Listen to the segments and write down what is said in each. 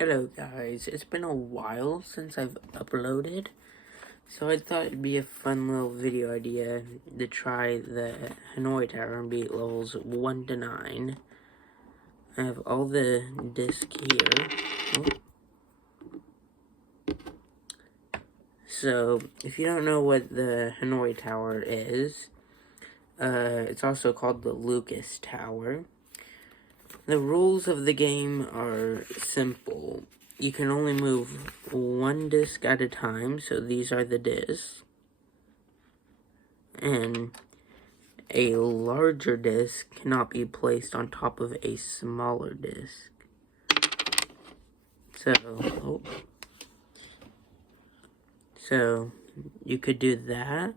Hello guys, it's been a while since I've uploaded, so I thought it'd be a fun little video idea to try the Hanoi Tower and beat levels 1 to 9. I have all the discs here. So, if you don't know what the Hanoi Tower is, it's also called the Lucas Tower. The rules of the game are simple. You can only move one disc at a time, so these are the discs. And a larger disc cannot be placed on top of a smaller disc. So you could do that,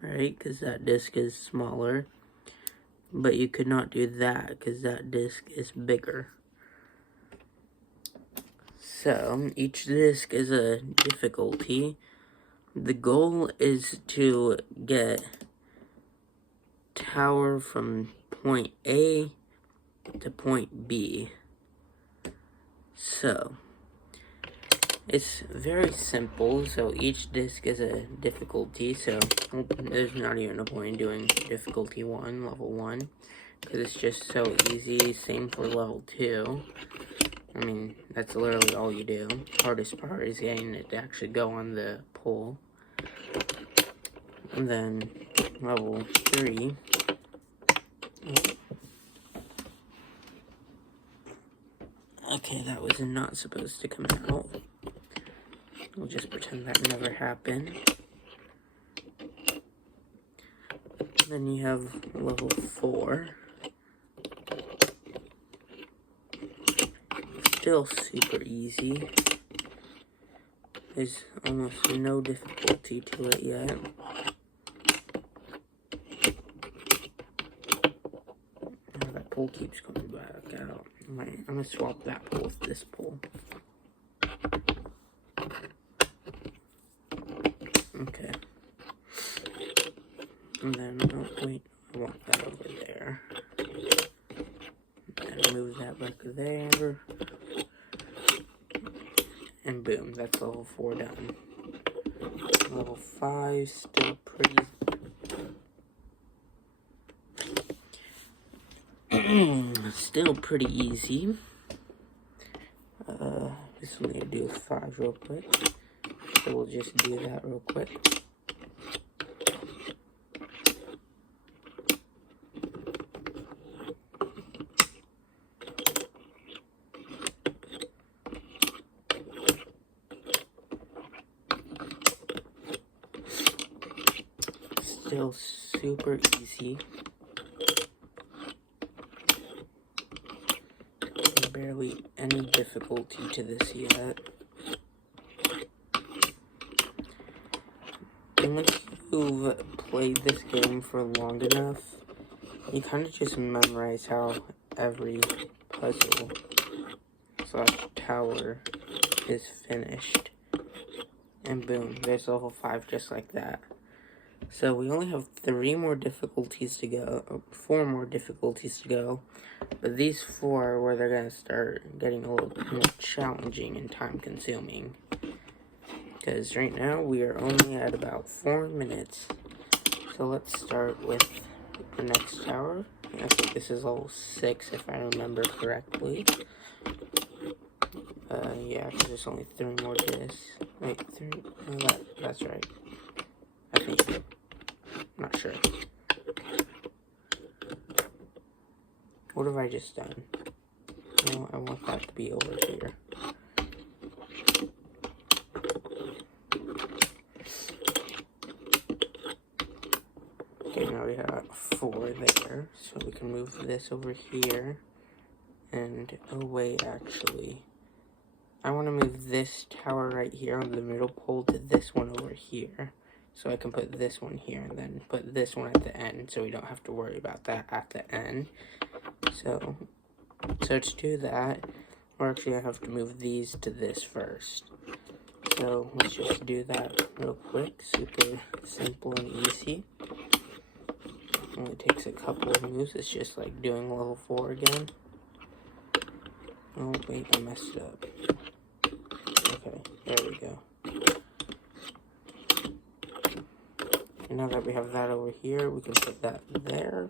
right? Because that disc is smaller. But you could not do that because that disc is bigger. So each disc is a difficulty. The goal is to get tower from point A to point B. So it's very simple. So each disc is a difficulty. So there's not even a point in doing difficulty 1, level 1, because it's just so easy. Same for level 2. I mean, that's literally all you do. Hardest part is getting it to actually go on the pole. And then level 3. Okay, that was not supposed to come out. We'll just pretend that never happened. Then you have level 4. Still super easy. There's almost no difficulty to it yet. Oh, that pole keeps coming back out. I'm gonna swap that pole with this pole. Okay. And then, oh wait, I want that over there. And move that back there. And boom, that's level 4 done. Level 5, still pretty... still pretty easy. Just need to do 5 real quick. So we'll just do that real quick. Still super easy. Barely any difficulty to this yet. And once you've played this game for long enough, you kind of just memorize how every puzzle / tower is finished. And boom, there's level 5 just like that. So we only have 4 more difficulties to go, but these 4 are where they're going to start getting a little more challenging and time consuming. Because right now we are only at about 4 minutes. So let's start with the next tower. I think this is level 6 if I remember correctly. Yeah, because there's only 3 more discs. Wait, 3? No, that's right. I think. Not sure. What have I just done? No, I want that to be over here. Okay, now we have 4 there, so we can move this over here. And, oh wait, actually. I want to move this tower right here on the middle pole to this one over here. So I can put this one here and then put this one at the end, so we don't have to worry about that at the end. So to do that, or actually I have to move these to this first. So let's just do that real quick. Super simple and easy. Only takes a couple of moves. It's just like doing level 4 again. Oh wait, I messed up. There we go. And now that we have that over here, we can put that there.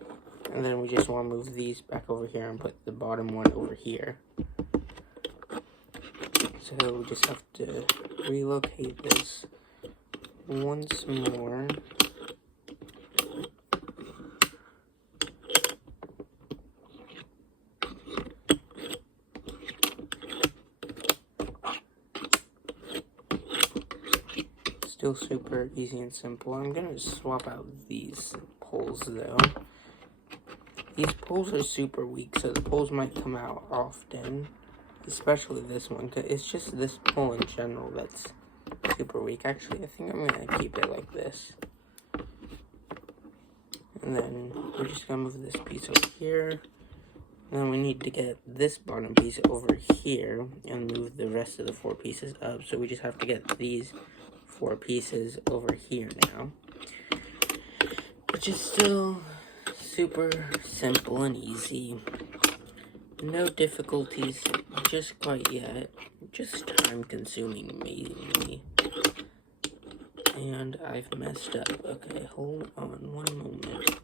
And then we just want to move these back over here and put the bottom one over here. So we just have to relocate this once more. Still super easy and simple. I'm gonna swap out these poles though. These poles are super weak, so the poles might come out often. Especially this one, because it's just this pole in general that's super weak. Actually, I think I'm gonna keep it like this. And then we're just gonna move this piece over here. And then we need to get this bottom piece over here and move the rest of the 4 pieces up. So we just have to get these 4 pieces over here now. Which is still super simple and easy. No difficulties just quite yet. Just time consuming mainly. And I've messed up. Okay, hold on one moment.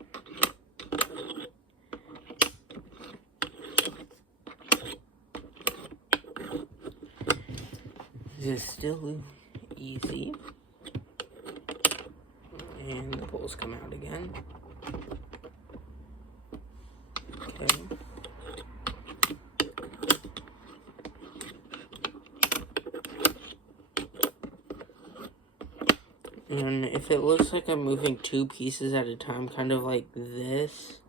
This is still easy. And the poles come out again. Okay. And if it looks like I'm moving 2 pieces at a time, kind of like this,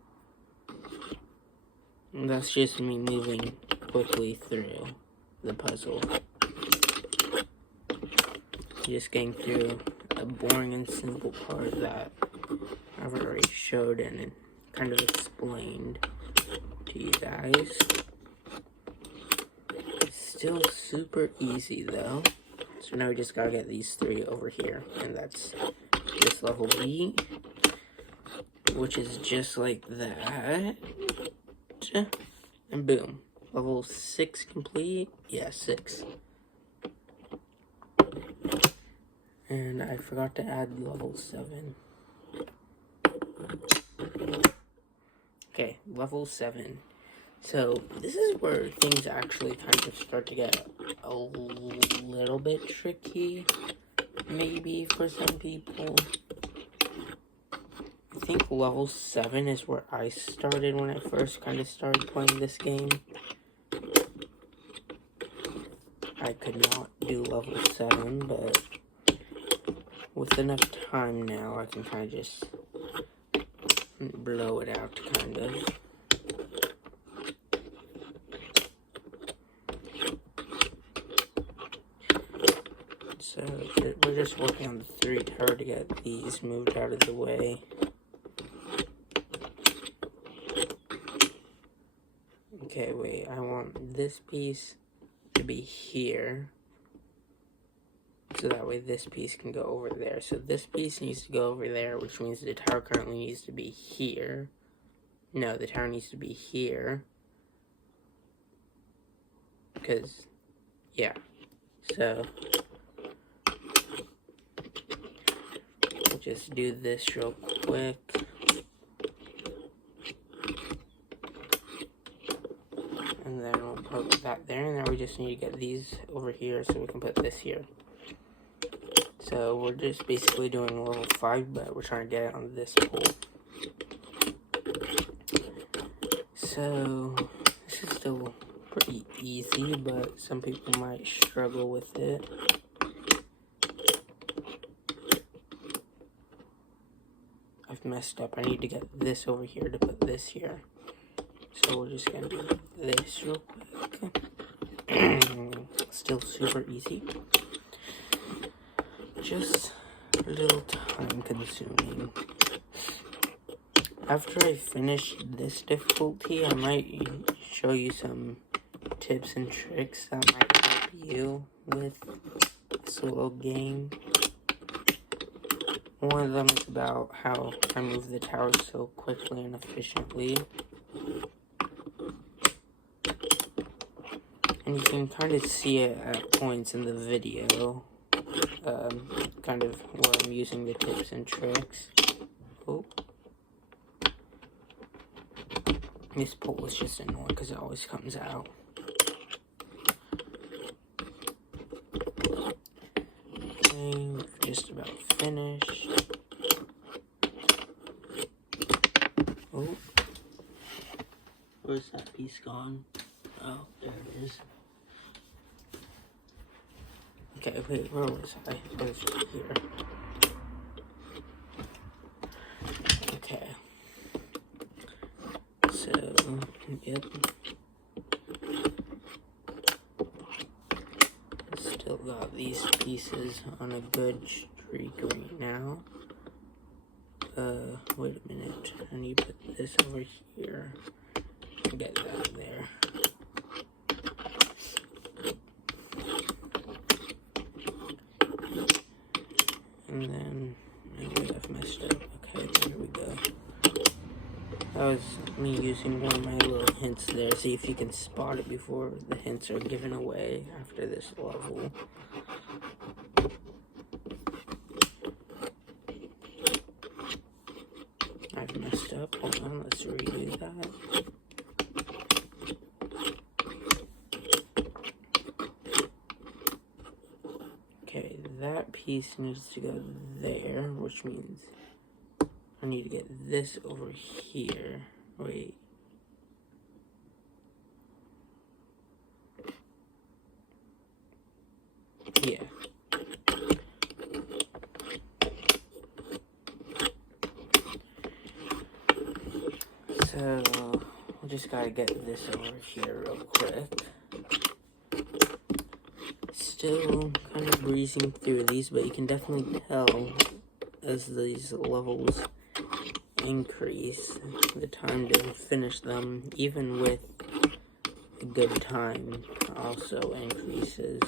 that's just me moving quickly through the puzzle. Just getting through a boring and simple part that I've already showed and kind of explained to you guys. It's still super easy though. So now we just gotta get these 3 over here, and that's this level B, which is just like that, and boom, level 6 complete. Yeah, 6. And I forgot to add level 7. Okay, level 7. So this is where things actually kind of start to get a little bit tricky, maybe for some people. I think level 7 is where I started when I first kind of started playing this game. I could not do level 7, but with enough time now, I can kind of just blow it out, kind of. So we're just working on the 3 tower to get these moved out of the way. Okay, wait, I want this piece to be here. So that way this piece can go over there. So this piece needs to go over there, which means the tower currently needs to be here. No, the tower needs to be here. Because, yeah. So we'll just do this real quick. And then we'll put that there. And now we just need to get these over here so we can put this here. So we're just basically doing level 5, but we're trying to get it on this pole. So this is still pretty easy, but some people might struggle with it. I've messed up. I need to get this over here to put this here. So we're just gonna do this real quick. Still super easy. Just a little time consuming. After I finish this difficulty, I might show you some tips and tricks that might help you with this little game. One of them is about how I move the tower so quickly and efficiently. And And you can kind of see it at points in the video, kind of where I'm using the tips and tricks. Oh. This pole is just annoying because it always comes out. Okay, we're just about finished. Oh. Where's that piece gone? Oh, there it is. Okay, wait, where was I? I was here. Okay. So, yep. Still got these pieces on a good streak right now. Wait a minute. I need to put this over here. Get that there. And then, maybe I've messed up. Okay, there we go. That was me using one of my little hints there. See if you can spot it before the hints are given away after this level. I've messed up. Hold on, let's redo that. Okay, that piece needs to go there, which means I need to get this over here. Wait. Yeah. So, I just gotta get this over here real quick. Still kind of breezing through these, but you can definitely tell as these levels increase, the time to finish them, even with a good time, also increases.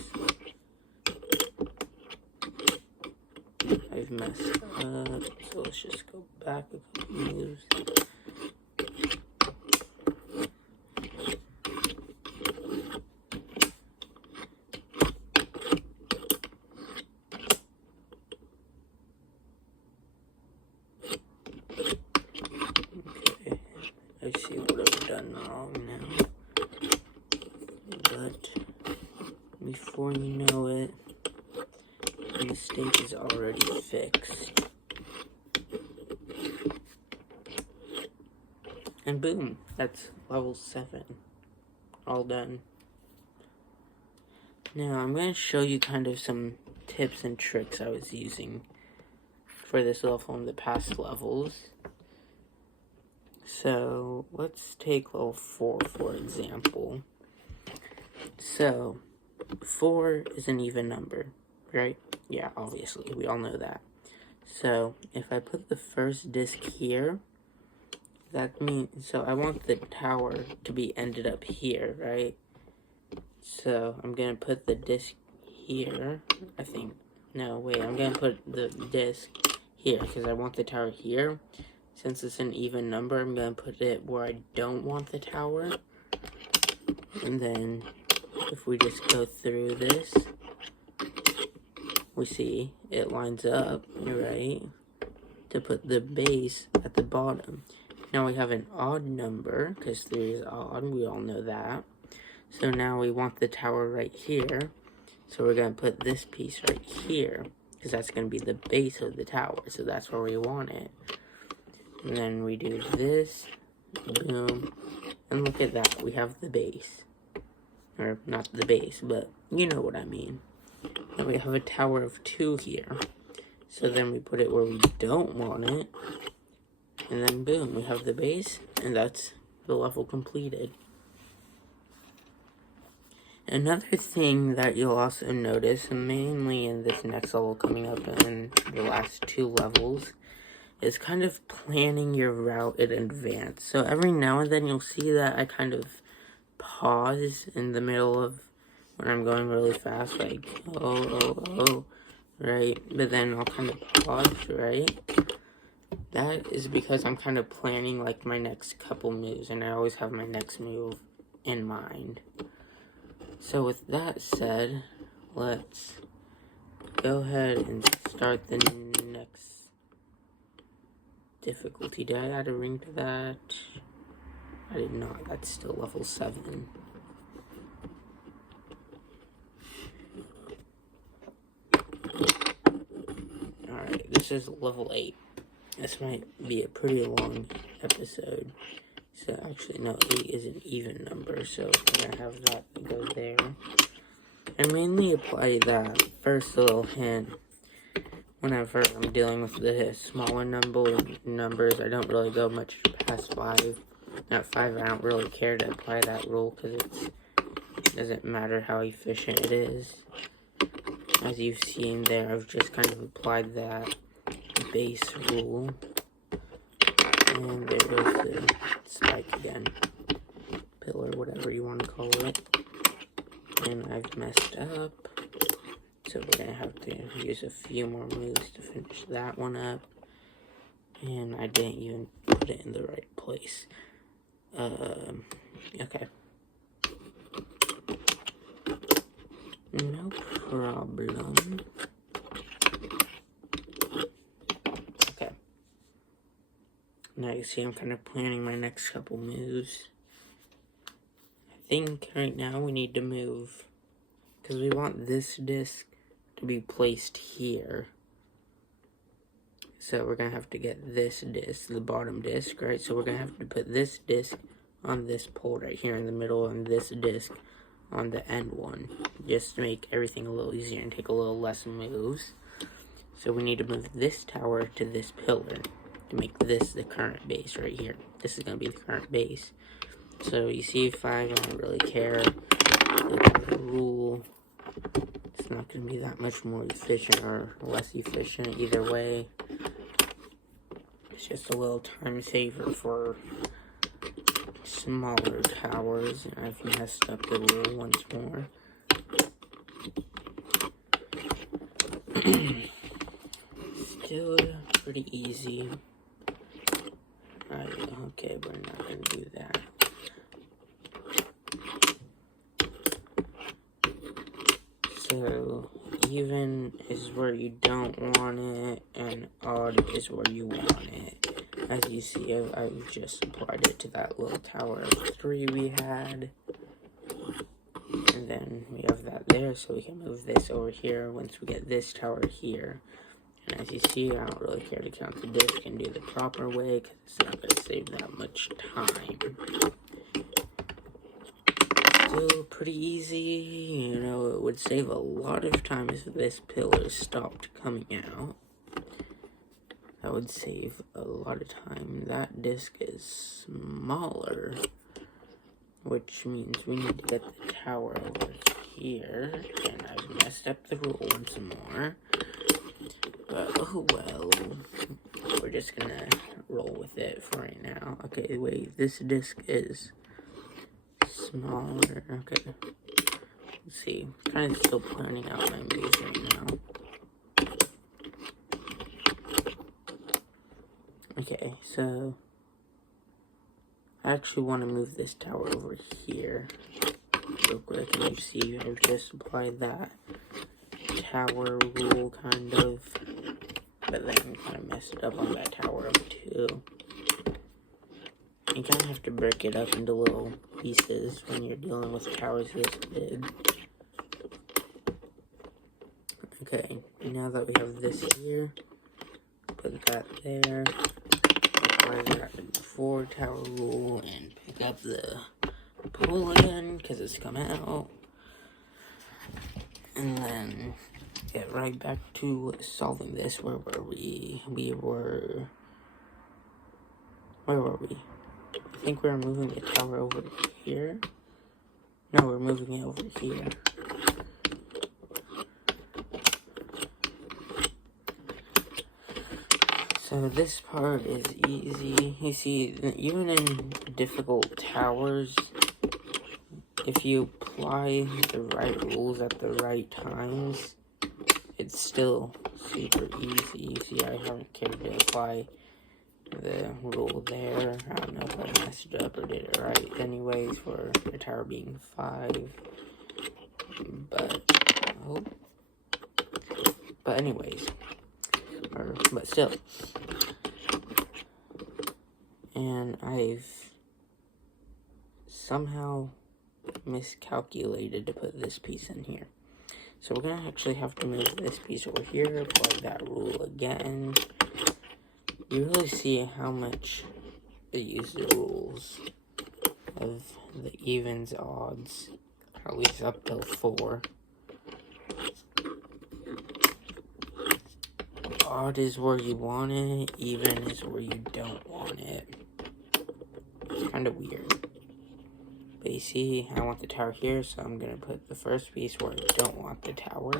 I've messed up, so let's just go back a couple moves. I see what I've done wrong now, but before you know it, the mistake is already fixed. And boom, that's level 7, all done. Now I'm going to show you kind of some tips and tricks I was using for this level in the past levels. So, let's take level 4, for example. So, 4 is an even number, right? Yeah, obviously, we all know that. So, if I put the first disc here, that means, so I want the tower to be ended up here, right? So, I'm going to put the disc here, I think. No, wait, I'm going to put the disc here, because I want the tower here. Since it's an even number, I'm going to put it where I don't want the tower. And then, if we just go through this, we see it lines up, right, to put the base at the bottom. Now we have an odd number, because 3 is odd, we all know that. So now we want the tower right here. So we're going to put this piece right here, because that's going to be the base of the tower. So that's where we want it. And then we do this, boom, and look at that, we have the base. Or, not the base, but you know what I mean. And we have a tower of 2 here. So then we put it where we don't want it. And then boom, we have the base, and that's the level completed. Another thing that you'll also notice, mainly in this next level coming up in the last 2 levels, is kind of planning your route in advance. So every now and then you'll see that I kind of pause in the middle of when I'm going really fast, like, oh, right? But then I'll kind of pause, right? That is because I'm kind of planning, like, my next couple moves, and I always have my next move in mind. So with that said, let's go ahead and start the next difficulty. Did I add a ring to that? I did not. That's still level 7. Alright, this is level 8. This might be a pretty long episode. So actually, no, 8 is an even number, so we're gonna have that go there. I mainly apply that first little hint whenever I'm dealing with the smaller numbers. I don't really go much past 5. At 5, I don't really care to apply that rule because it doesn't matter how efficient it is. As you've seen there, I've just kind of applied that base rule. And there goes the spike again. Pillar, whatever you want to call it. And I've messed up. So we're going to have to use a few more moves to finish that one up. And I didn't even put it in the right place. Okay. No problem. Okay. Now you see I'm kind of planning my next couple moves. I think right now we need to move, because we want this disc to be placed here. So we're going to have to get this disc, the bottom disc, right? So we're going to have to put this disc on this pole right here in the middle and this disc on the end one, just to make everything a little easier and take a little less moves. So we need to move this tower to this pillar to make this the current base right here. This is going to be the current base. So you see 5, I don't really care. The rule, it's not going to be that much more efficient or less efficient either way. It's just a little time saver for smaller towers, and I've messed up the rule once more. Still pretty easy. Right, okay, we're not going to do that. So, even is where you don't want it, and odd is where you want it. As you see, I've just applied it to that little tower of 3 we had. And then we have that there, so we can move this over here once we get this tower here. And as you see, I don't really care to count the disc and do the proper way, because it's not going to save that much time. Still pretty easy, you know, it would save a lot of time if this pillar stopped coming out. That would save a lot of time. That disc is smaller, which means we need to get the tower over here. And I've messed up the rule once more. But oh well. We're just gonna roll with it for right now. Okay, wait, this disc is smaller. Okay. Let's see. Kind of still planning out my moves right now. Okay, so I actually want to move this tower over here real quick, and you see I've just applied that tower rule kind of, but then kind of messed up on that tower of 2. You kind of have to break it up into little pieces when you're dealing with towers this big. Okay, now that we have this here, put that there, apply that 4 tower rule, and pick up the pole again, because it's come out. And then get right back to solving this. Where were we? Where were we? I think we were moving the tower over here. No, we're moving it over here. So this part is easy. You see, even in difficult towers, if you apply the right rules at the right times, it's still super easy. You see, I haven't cared to apply the rule there. I don't know if I messed up or did it right. Anyways, for the tower being 5, But anyways, but still. And I've somehow miscalculated to put this piece in here. So we're going to actually have to move this piece over here, apply that rule again. You really see how much it uses the rules of the evens, odds, at least up till 4. Odd is where you want it, even is where you don't want it. It's kind of weird. But you see, I want the tower here, so I'm going to put the first piece where I don't want the tower.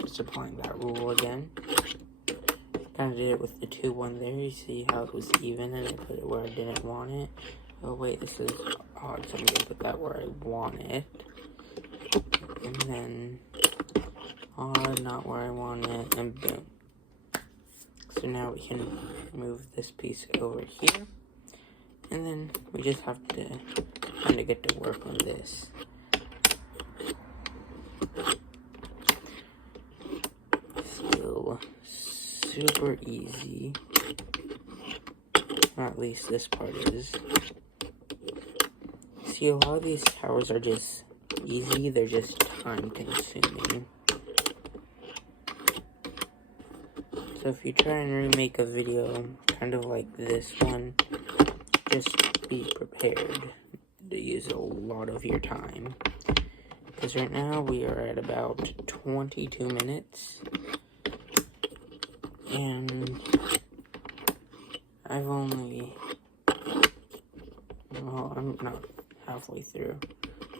Just applying that rule again. Kind of did it with the 2, 1 there. You see how it was even and I put it where I didn't want it. Oh wait, this is odd, so I'm going to put that where I want it. And then odd, not where I want it, and boom. So now we can move this piece over here. And then we just have to kind of get to work on this. Still super easy. Or at least this part is. See, a lot of these towers are just easy, they're just time consuming. So if you try and remake a video kind of like this one, just be prepared to use a lot of your time. Because right now we are at about 22 minutes. And I've only, well, I'm not halfway through.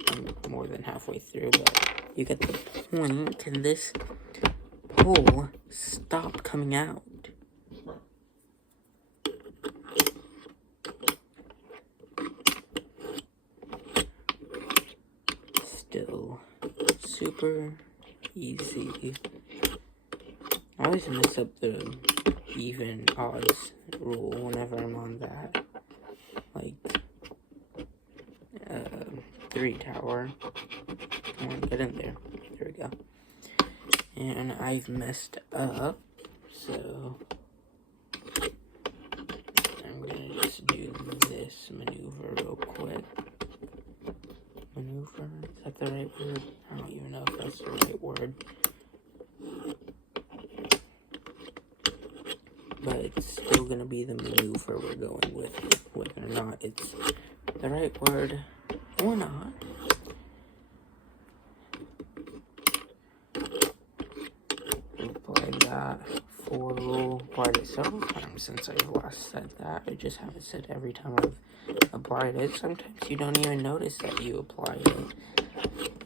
I'm more than halfway through, but you get the point, and this pole stopped coming out. Still super easy. I always mess up the even odds rule whenever I'm on that. Like 3 tower. Come on, get in there. There we go. And I've messed up, so I'm gonna just do this maneuver real quick. Maneuver? Is that the right word? I don't even know if that's the right word. But it's still gonna be the maneuver we're going with, whether or not it's the right word or not. Apply that 4 rule. Applied it several times since I've last said that. I just haven't said every time I've applied it. Sometimes you don't even notice that you applied it.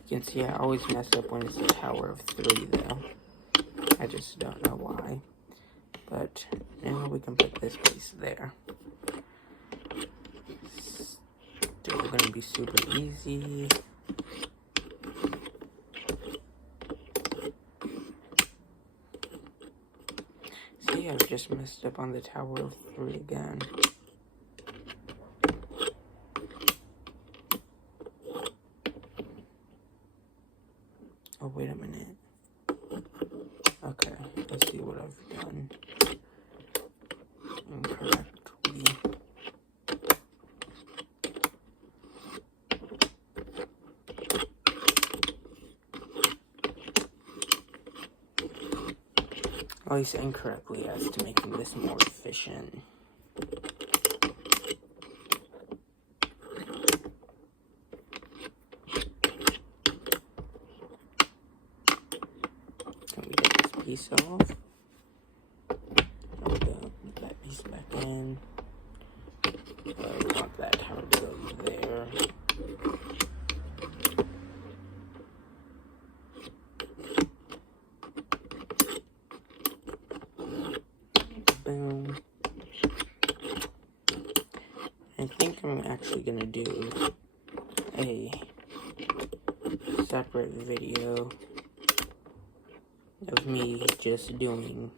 You can see I always mess up when it's a tower of 3 though. I just don't know why. But now we can put this piece there. Still gonna be super easy. See, I've just messed up on the tower of 3 again. Oh, wait a minute. Okay, let's see what I've done incorrectly. At least incorrectly as to making this more efficient. Can we get this piece off? There we go. Put that piece back in. I want that tower to go there. Boom. I think I'm actually gonna do a separate video of me just doing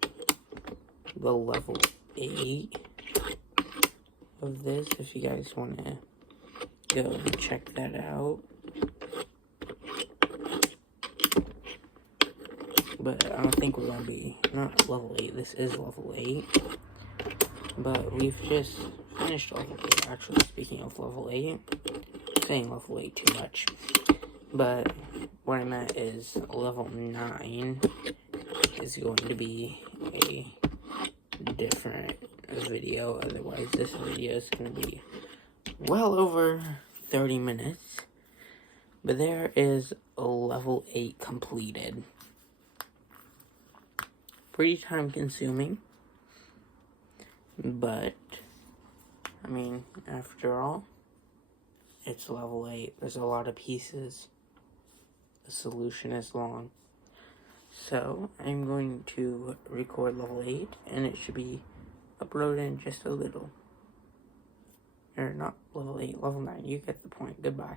the level 8 of this, if you guys want to go and check that out. but I don't think we're going to be, not level 8, this is level 8, but we've just finished level 8, actually, speaking of level 8, I'm saying level 8 too much, but what I meant is level 9 is going to be a different video, otherwise this video is going to be well over 30 minutes, but there is a level 8 completed. Pretty time consuming, but I mean, after all, it's level 8. There's a lot of pieces. The solution is long. So I'm going to record level 8, and it should be uploaded in just a little. Or not level 8, level 9. You get the point. Goodbye.